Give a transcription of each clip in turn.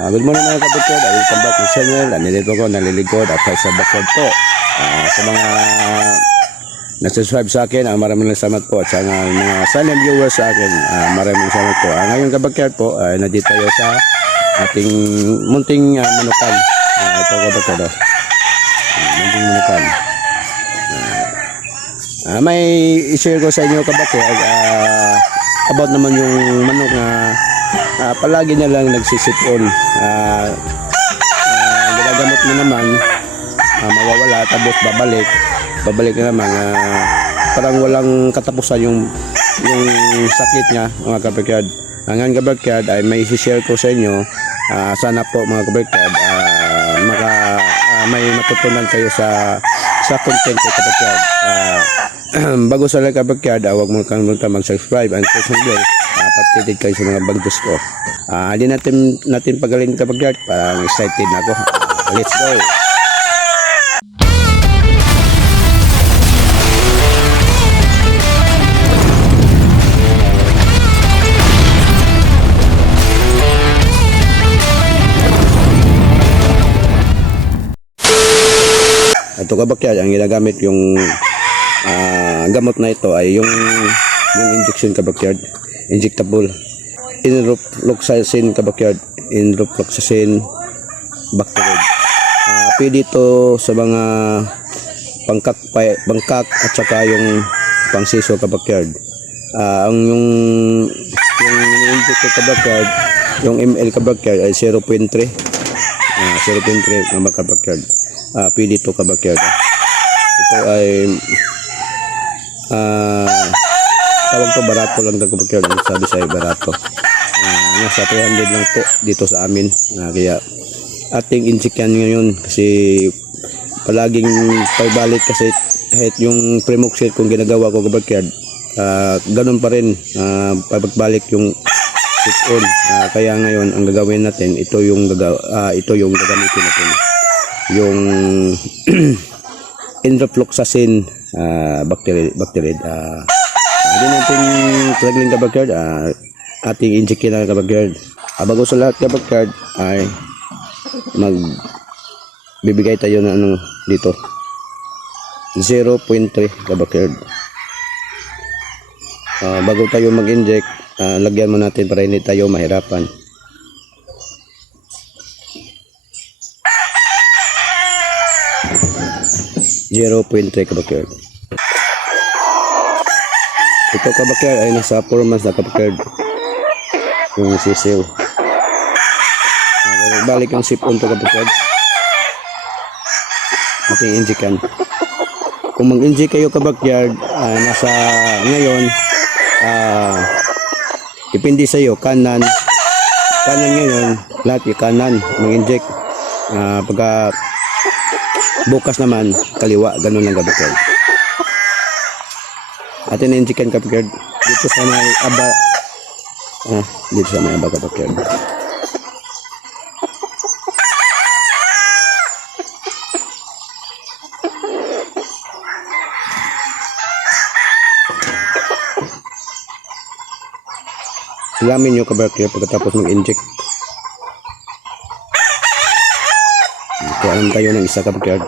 Good morning mga kabukod. Welcome back to the channel. Nandito ko, naliligod at sa bukod po. Sa mga nag-subscribe sa akin, maraming salamat po. At sa mga silent viewers sa akin, maraming salamat po. Ngayon kabukod po, nandito tayo sa ating munting manukan. Ito kabukod. Munting manukan. May i-share ko sa inyo kabukod about naman yung manok na palagi na lang nagsisipon. Ginagamot mo naman, mawawala, tapos babalik na naman. Parang walang katapusan yung sakit niya mga kabakyard. Ngayon kabakyard ay may i-share ko sa inyo. Sana po mga kabakyard may matutunan kayo sa content ko kabakyard. Bago sa lang kabakyard, huwag mo kalimutan mag-subscribe and press the bell. Updated kayo sa mga bagos ko. Hindi natin pagaling kabakyard. Parang excited na ako. Let's go! Ito kabakyard, ang ginagamit yung gamot na ito ay yung injection kabakyard, injectable enrofloxacin kabakyard, enrofloxacin bacteroid. Pwede ito sa mga bangkak at saka yung pangsiso kabakyard. Yung inject kabakyard, yung ml kabakyard ay 0.3 ng kabakyard. Pwede ito kabakyard. Ito ay tawag to barato lang ng kabakyard. Sabi sa'yo barato. Nasa 300 lang po dito sa amin. Kaya ating inject yan ngayon kasi palaging pagbalik kasi kahit yung Primoxil kung ginagawa ko kabakyard, ganun pa rin pagbalik yung sit-on. Kaya ngayon ang gagawin natin ito yung gagamitin natin yung enrofloxacin bacteroid. Hindi natin tragling kabakyard, ating injectin na kabakyard. Bago sa lahat kabakyard ay bibigay tayo ng dito 0.3 kabakyard. Bago tayo mag-inject, lagyan mo natin para hindi tayo mahirapan. kabakyard. Ito kabakyard ay nasa 4 months na kabakyard yung sisiw. Balik ang sipon to kabakyard, ating injikan. Kung mag-injik kayo kabakyard, nasa ngayon depende sa iyo, kanan ngayon, lahat yung kanan mag-injik. Pagka bukas naman kaliwa, ganun lang kabakyard. Atin na-injikan kabakyard dito sa may aba, kabakyard. Ilamin nyo kabakyard pagkatapos mag-inject. Kaya alam tayo ng isa kabakyard.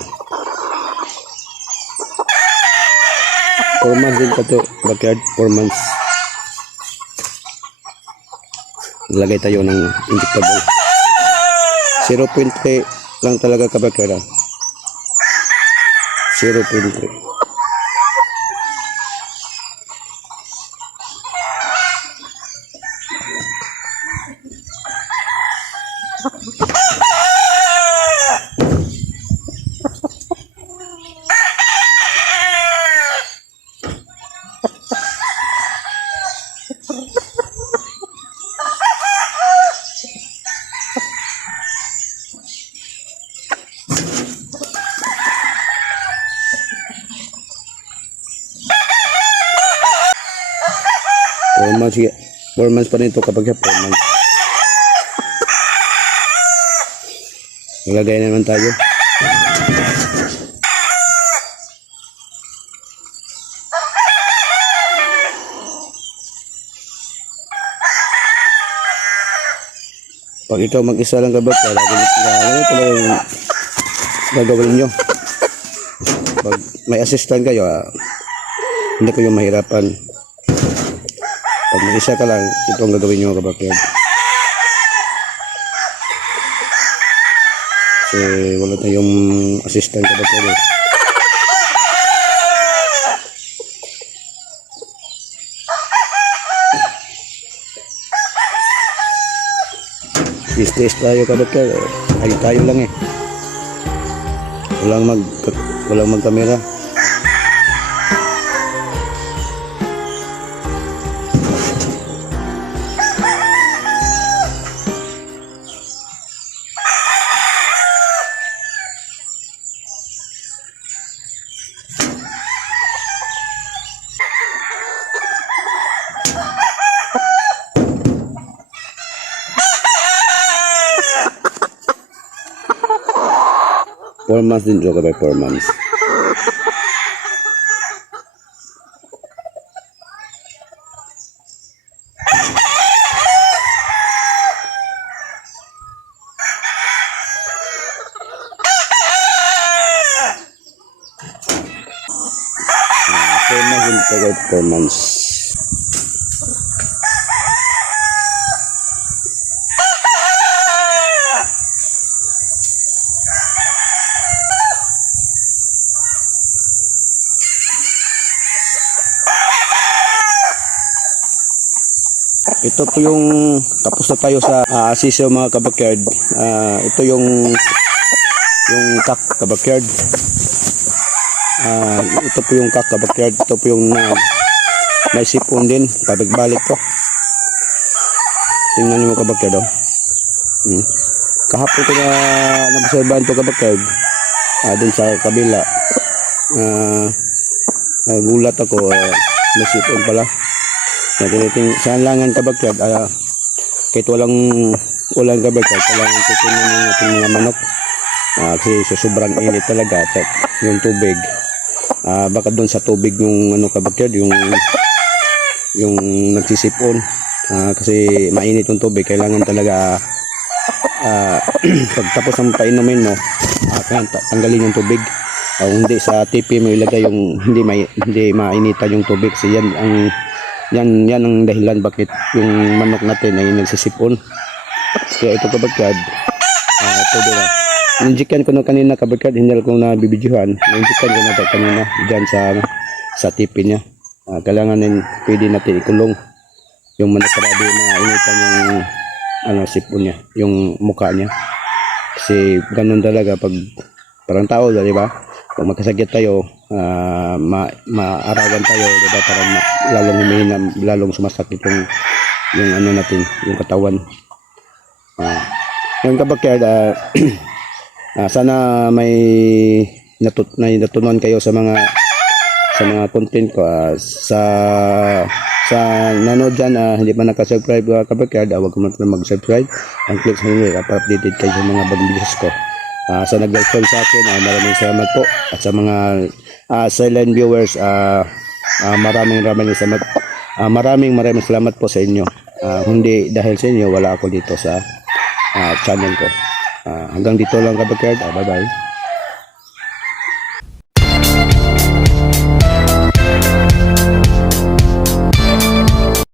4 months din pa to kabakyard, 4 months. Lagay tayo ng injectable 0.3 lang talaga kabakyard. 0.3. Four months pa rin ito kapag 4 months. Ilagay naman tayo. Pag ikaw mag-isa lang kabakyan, ganito lang yung gagawin nyo. Pag may assistant kayo, hindi kayo mahirapan. Pag mag-isa ka lang, ito ang gagawin nyo kabakyan. Kasi wala tayong assistant kabakyan eh. Stress tayo kabakyan, tayo lang eh. Walang mag-camera. Four months din joke by 4 months. Four months. Ito po yung tapos na tayo sa sisiyo mga kabakyard. Ito yung kak kabakyard. Ito po yung kak kabakyard. Ito po yung may sipon din. Pabalik-balik po. Tingnan nyo mga kabakyard. Kahapon ko na nabserbahan ito kabakyard. Dun sa kabila. Gulat ako. May sipon pala. Saan lang ang kabakyard, kahit walang kabakyard, kailangan tutunan ng ating mga manok kasi sa sobrang init talaga at yung tubig, baka doon sa tubig yung kabakyard, yung nagsisipon, kasi mainit yung tubig, kailangan talaga pagtapos ng painumin mo, tanggalin yung tubig. Hindi sa tipi mo ilagay yung hindi mainitan yung tubig, kasi yan ang dahilan bakit yung manok natin ay nagsisipon. Kaya ito kabakyard, ito dito. Ninjikan ko na kanina kabakyard, hindi ko na bibidyohan. Ninjikan ko na kanina dyan sa tipi niya. Kailangan pwede natin ikulong yung manok para di mainitan yung sipon niya, yung mukha niya. Kasi ganun talaga pag parang tao, di ba? Kung magkasakit tayo, maarawan tayo, diba? Parang lalong humihina, lalong sumasakit yung natin, yung katawan. Yung kabakyard, sana may natutunan kayo sa mga content ko. Sa nanood dyan, hindi pa nakasubscribe kabakyard, huwag mo na mag-subscribe and click sa nyo para updated kayo sa mga bagong videos ko. Sa nag-welcome sa akin, maraming salamat po. At sa mga silent viewers, maraming salamat po sa inyo. Hindi dahil sa inyo, wala ako dito sa channel ko. Hanggang dito lang kabakyard. Bye bye.